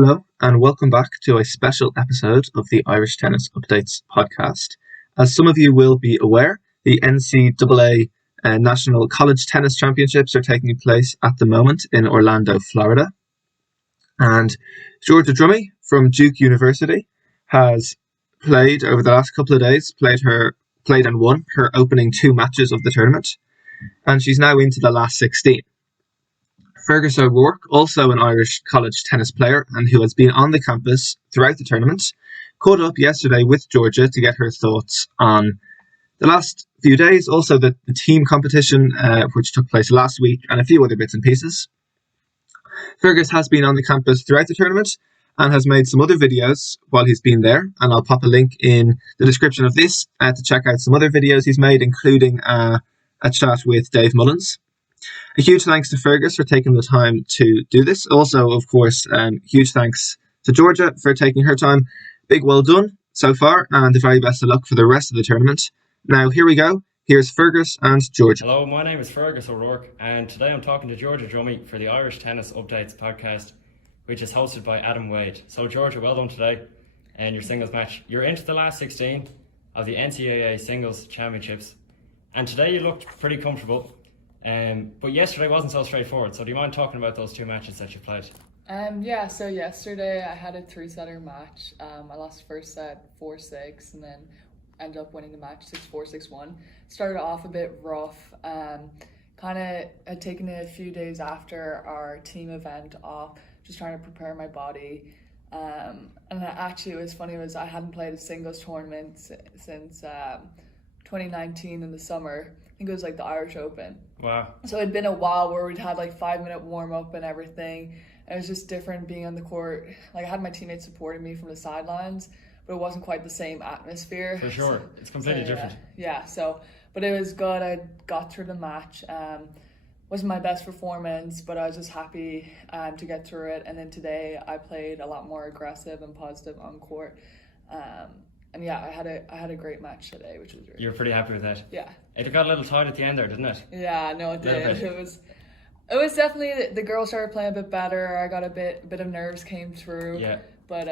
Hello, and welcome back to a special episode of the Irish Tennis Updates podcast. As some of you will be aware, the NCAA National College Tennis Championships are taking place at the moment in Orlando, Florida. And Georgia Drummy from Duke University has played over the last couple of days, played and won her opening two matches of the tournament, and she's now into the last 16. Fergus O'Rourke, also an Irish college tennis player and who has been on the campus throughout the tournament, caught up yesterday with Georgia to get her thoughts on the last few days, also the team competition, which took place last week, and a few other bits and pieces. Fergus has been on the campus throughout the tournament and has made some other videos while he's been there, and I'll pop a link in the description of this to check out some other videos he's made, including a chat with Dave Mullins. A huge thanks to Fergus for taking the time to do this. Also, of course, huge thanks to Georgia for taking her time. Big well done so far, and the very best of luck for the rest of the tournament. Now, here we go. Here's Fergus and Georgia. Hello, my name is Fergus O'Rourke, and today I'm talking to Georgia Drummy for the Irish Tennis Updates podcast, which is hosted by Adam Wade. So, Georgia, well done today in your singles match. You're into the last 16 of the NCAA Singles Championships, and today you looked pretty comfortable. But yesterday wasn't so straightforward, so do you mind talking about those two matches that you played? So yesterday I had a three-setter match. I lost the first set 4-6 and then ended up winning the match 6-4, 6-1. Started off a bit rough. Kind of had taken it a few days after our team event off, just trying to prepare my body. And actually it was funny, I hadn't played a singles tournament since 2019 in the summer. I think it was like the Irish Open. Wow. So it'd been a while where we'd had like 5-minute warm up and everything. And it was just different being on the court. Like I had my teammates supporting me from the sidelines, but it wasn't quite the same atmosphere. For sure. It's completely different. But it was good. I got through the match. Wasn't my best performance, but I was just happy to get through it. And then today I played a lot more aggressive and positive on court. I had a great match today, which was really You're pretty happy with that? Yeah. It got a little tight at the end there, didn't it? Yeah, no, it did. It was definitely, the girls started playing a bit better. I got a bit of nerves came through. Yeah. But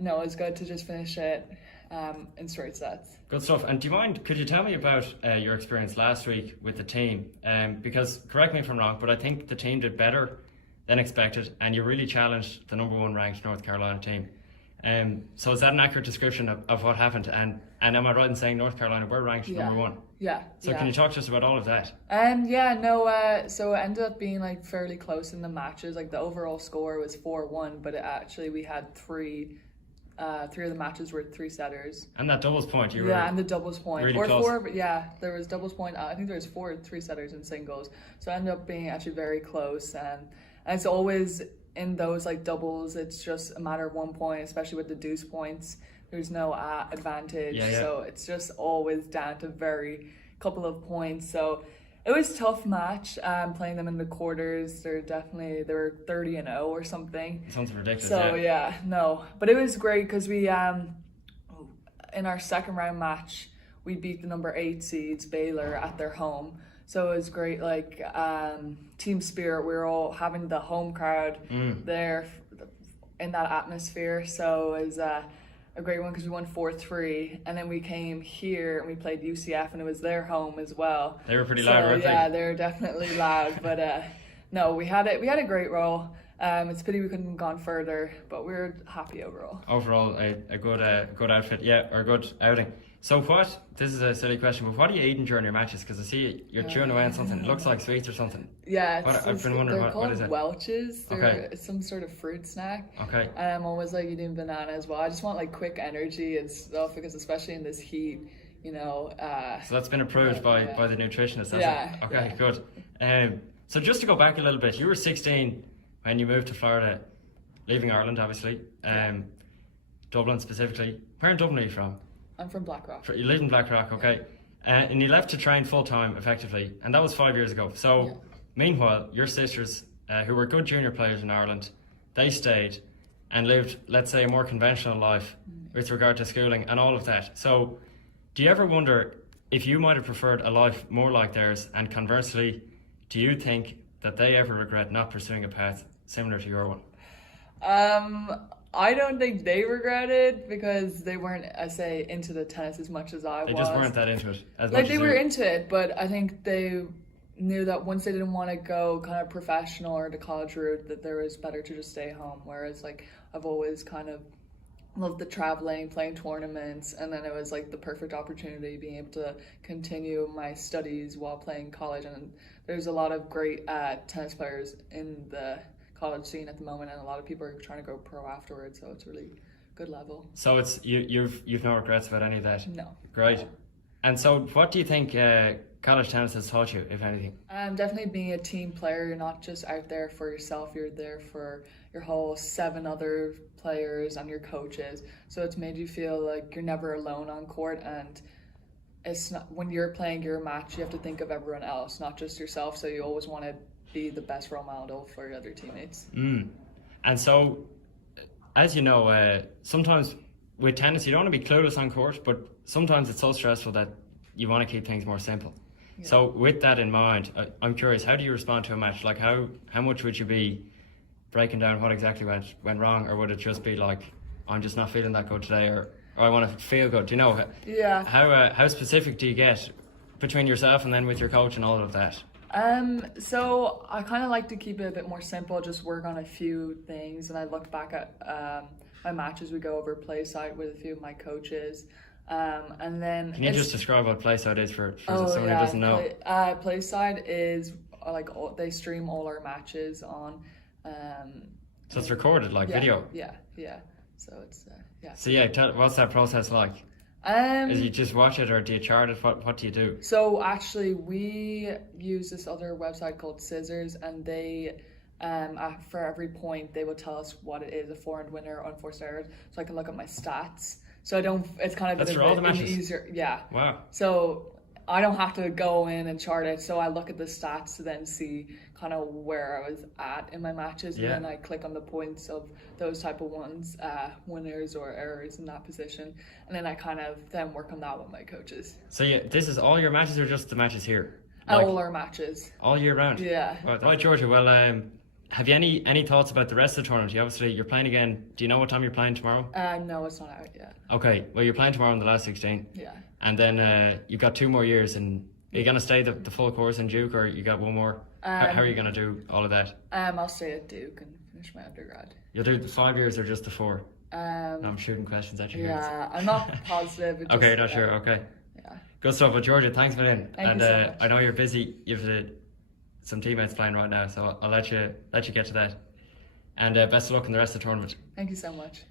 no, it was good to just finish it in straight sets. Good stuff. And could you tell me about your experience last week with the team? Because, correct me if I'm wrong, but I think the team did better than expected, and you really challenged the number one ranked North Carolina team. So is that an accurate description of what happened? And am I right in saying North Carolina were ranked number one? Yeah. So can you talk to us about all of that? So it ended up being like fairly close in the matches. Like the overall score was 4-1, but we had three of the matches were three setters. And that doubles point, and the doubles point. Really close. There was doubles point. I think there was 4 three setters in singles. So it ended up being actually very close. And it's always in those like doubles, it's just a matter of 1 point, especially with the deuce points. There's no advantage, so it's just always down to very couple of points. So it was a tough match. Playing them in the quarters, they were 30-0 or something. Something ridiculous. So but it was great because we in our second round match we beat the number 8 seeds Baylor at their home. So it was great, like team spirit. We were all having the home crowd there in that atmosphere. So it was a great one because we won 4-3, and then we came here and we played UCF, and it was their home as well. They were pretty loud, weren't they? Yeah, they were definitely loud. But no, we had a great roll. It's a pity we couldn't have gone further, but we were happy overall. Overall, a good outfit, or a good outing. So this is a silly question, but what are you eating during your matches? Because I see you're chewing away on something. It looks like sweets or something. Yeah, I've been wondering what is it? Welch's. It's some sort of fruit snack. Okay. And I'm always like eating banana as well. I just want like quick energy and stuff because especially in this heat, So that's been approved by the nutritionist, has it? Okay, yeah. Good. So just to go back a little bit, you were 16 when you moved to Florida, leaving Ireland, obviously. Dublin specifically. Where in Dublin are you from? I'm from Blackrock. You live in Blackrock, okay. And you left to train full-time, effectively, and that was 5 years ago. So, Meanwhile, your sisters, who were good junior players in Ireland, they stayed and lived, let's say, a more conventional life with regard to schooling and all of that. So, do you ever wonder if you might have preferred a life more like theirs, and conversely, do you think that they ever regret not pursuing a path similar to your one? I don't think they regretted because they weren't, I say, into the tennis as much as I was. They just weren't that into it as Like much they as were you. into it, but I think they knew that once they didn't want to go kind of professional or the college route, that there was better to just stay home. Whereas like I've always kind of loved the traveling, playing tournaments, and then it was like the perfect opportunity being able to continue my studies while playing college. And there's a lot of great tennis players in the college scene at the moment, and a lot of people are trying to go pro afterwards, so it's really good level. So it's you've no regrets about any of that. No. Great. And so, what do you think college tennis has taught you, if anything? Definitely being a team player. You're not just out there for yourself. You're there for your whole 7 other players and your coaches. So it's made you feel like you're never alone on court, and it's not, when you're playing your match, you have to think of everyone else, not just yourself. So you always want to be the best role model for your other teammates. And so, as you know, sometimes with tennis, you don't want to be clueless on court, but sometimes it's so stressful that you want to keep things more simple. Yeah. So with that in mind, I'm curious, how do you respond to a match? Like how much would you be breaking down what exactly went wrong, or would it just be like, I'm just not feeling that good today, or I want to feel good? Do you know? Yeah. How specific do you get between yourself and then with your coach and all of that? So I kind of like to keep it a bit more simple, just work on a few things, and I look back at my matches. We go over play side with a few of my coaches, and then can you just describe what play side is for someone who doesn't know? Play side is like they stream all our matches on. So it's recorded like video. Yeah. So it's yeah. So what's that process like? Is you just watch it, or do you chart it? What do you do? So actually, we use this other website called Scissors, and they, for every point, they will tell us what it is, a forehand winner, unforced errors, so I can look at my stats. So I don't. It's kind of that's for all the matches. Easier. Yeah. Wow. So I don't have to go in and chart it. So I look at the stats to then see kind of where I was at in my matches, and then I click on the points of those type of ones, winners or errors in that position, and then I kind of then work on that with my coaches. So this is all your matches, or just the matches here? All our matches. All year round? Yeah. Right, Georgia. Well, have you any thoughts about the rest of the tournament? You're playing again. Do you know what time you're playing tomorrow? No, it's not out yet. Okay, well, you're playing tomorrow in the last 16. Yeah. And then you've got 2 more years, and are you going to stay the full course in Duke, or you got 1 more? How are you going to do all of that? I'll stay at Duke and finish my undergrad. You'll do the 5 years or just the 4? I'm shooting questions at you. Yeah, I'm not positive. Okay, not sure. Okay. Yeah. Good stuff. Well, Georgia, thanks for in. Thank you so much. I know you're busy. You've some teammates playing right now, so I'll let you get to that. And best of luck in the rest of the tournament. Thank you so much.